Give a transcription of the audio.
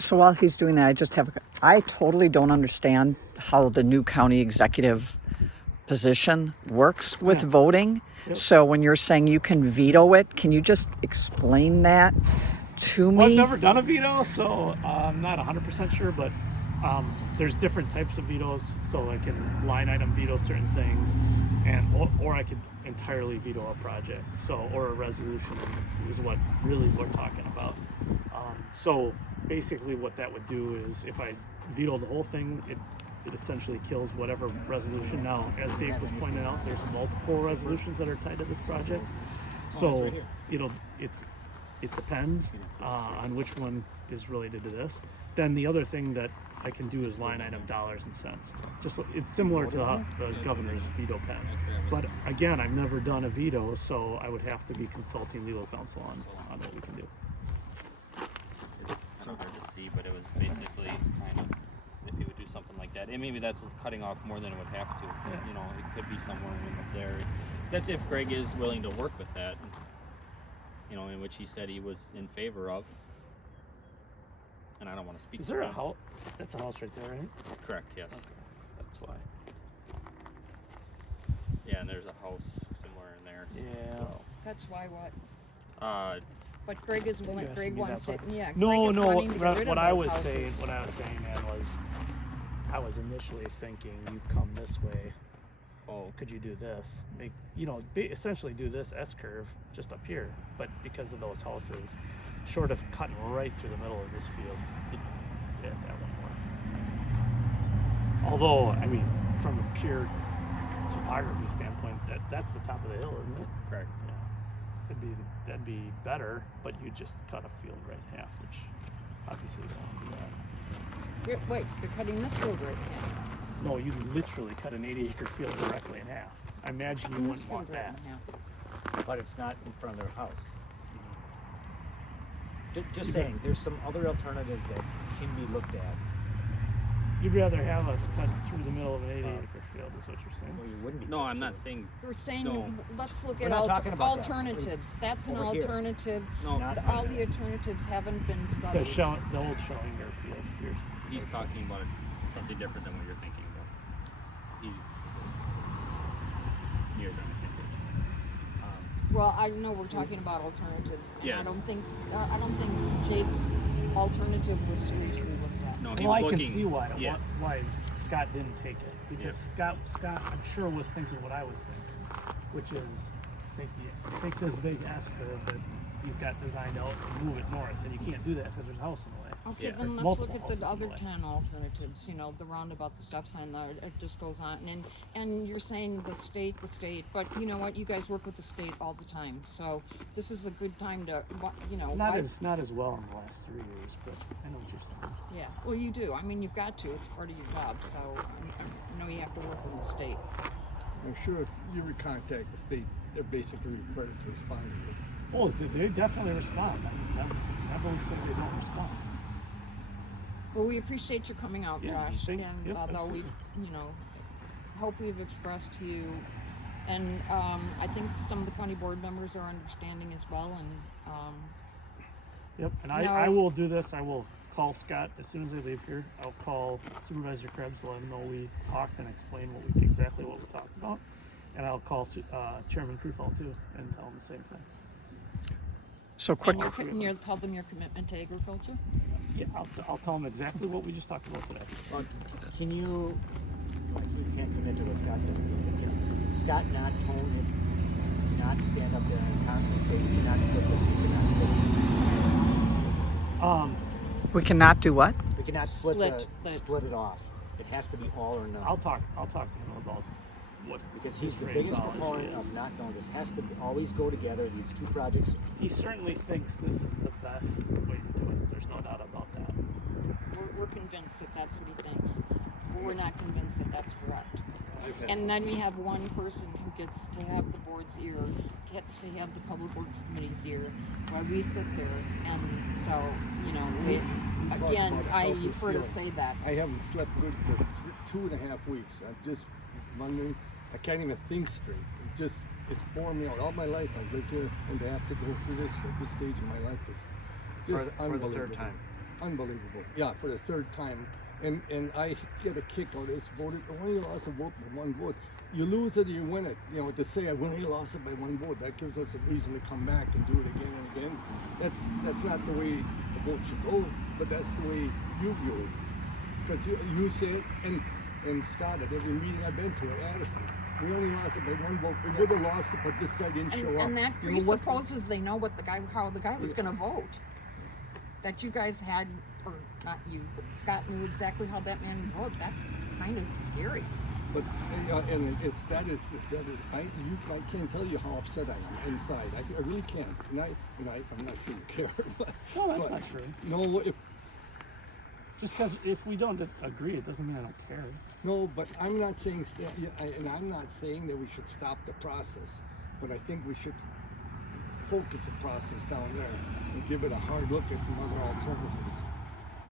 So while he's doing that, I totally don't understand how the new county executive position works with voting. Yep. So when you're saying you can veto it, can you just explain that to me? Well, I've never done a veto, so I'm not 100% sure, but there's different types of vetoes. So I can line item veto certain things, or I could entirely veto a project. So, or a resolution is what really we're talking about. So basically what that would do is if I veto the whole thing, it essentially kills whatever resolution. Now, as Dave was pointing out, there's multiple resolutions that are tied to this project. So it depends on which one is related to this. Then the other thing that I can do is line item dollars and cents. It's similar to the governor's veto pen. But again, I've never done a veto, so I would have to be consulting legal counsel on what we can do. It's kind of hard to see, but it was basically kind of if he would do something like that, and maybe that's cutting off more than it would have to. Yeah. You know, it could be somewhere in there. That's if Greg is willing to work with that. You know, in which he said he was in favor of. And I don't want to speak. Is there a house? That's a house right there, right? Correct. Yes. Okay. That's why. Yeah, and there's a house somewhere in there. Yeah. So, That's why what? but Greg is willing. Yes, Greg you mean wants that's it. why. Yeah. No, Greg is wanting to get rid what of I those was saying, houses. man, was I was initially thinking you come this way. Oh, Could you do this? Essentially do this S curve just up here, but because of those houses, short of cutting right through the middle of this field, that won't work. Although, I mean, from a pure topography standpoint, that's the top of the hill, isn't it? correct. Yeah. That'd be better, but you just cut a field right in half, which obviously you don't want to do that. Wait, you're cutting this field right now. No, you literally cut an 80-acre field directly in half. I imagine you Cutting this wouldn't field want right that. in half. But it's not in front of their house. Just saying, there's some other alternatives that can be looked at. You'd rather have us cut through the middle of an 80-acre field, is what you're saying? Well, you wouldn't be. No, I'm not saying. We're saying No. let's look We're at not talking about that. alternatives. That's an Over here. alternative. No, Not- All the alternatives haven't been The studied. old Schellinger field. he's talking about something different than what you're thinking about. He is on the same page. Well, I know we're talking about alternatives, and Yes. I don't think Jake's alternative was seriously looked at. No, he Well, was I looking. can see Yeah. why Scott didn't take it, because Scott, I'm sure was thinking what I was thinking, which is think this big S curve that he's got designed out and move it north, and you can't do that because there's a house in the way. Okay, Yeah. then let's Multiple look at houses the in other the way. 10 alternatives. The roundabout, the stop sign, it just goes on. And you're saying the state, but you know what? You guys work with the state all the time, so this is a good time to, Not as well in the last 3 years, but I know what you're saying. Yeah, well, you do. I mean, you've got to. It's part of your job, so I know you have to work with the state. I'm sure if you would contact the state, they're basically required to respond to you. Oh, they definitely respond. I mean, never would say they don't respond. Well, we appreciate you coming out, Yeah, Josh, yep, and although we, hope we've expressed to you, and I think some of the county board members are understanding as well, and Yep, and No. I will do this. I will call Scott as soon as I leave here. I'll call Supervisor Krebs, let him know we talked and explain exactly what we talked about. And I'll call Chairman Krufel too and tell him the same thing. So quick, and you'll tell them your commitment to agriculture. Yeah, I'll tell him exactly what we just talked about today. Well, can you can't commit to what Scott's going to do, but can Scott not tone it, not stand up there and constantly say, we cannot split this, we cannot split this? we cannot do what? We cannot Split split it off. It has to be all or none. I'll talk to him about what, because his he's the biggest phraseology proponent is. of not going. This has to always go together. These two projects. He certainly thinks this is the best way to do it. There's no doubt about that. We're convinced that that's what he thinks. But we're not convinced that that's correct. And then we have one person who gets to have the board's ear, gets to have the public works committee's ear, while we sit there. And so, I prefer to say that. I haven't slept good for 2.5 weeks. I'm just wondering, I can't even think straight. It's boring me out. All my life I've lived here, and to have to go through this at this stage in my life is just for the unbelievable. third time. Unbelievable. Yeah, for the third time. And I get a kick out of this vote. When you lost a vote by one vote, you lose it or you win it. You know, to say I win, you lost it by one vote, that gives us a reason to come back and do it again and again. That's not the way a vote should go, but that's the way you view it. Because you say it, and Scott, at every meeting I've been to at Addison, we only lost it by one vote. We would have lost it, but this guy didn't show up. And that You know what? presupposes they know how the guy was going to vote. That you guys had, or not you, but Scott knew exactly how that man would vote. That's kind of scary. But and it's that is I can't tell you how upset I am inside. I really can't. And I'm not sure you care. But, No, that's but, not true. No, Just because if we don't agree, it doesn't mean I don't care. no, but I'm not saying and I'm not saying that we should stop the process. But I think we should focus the process down there and give it a hard look at some other alternatives.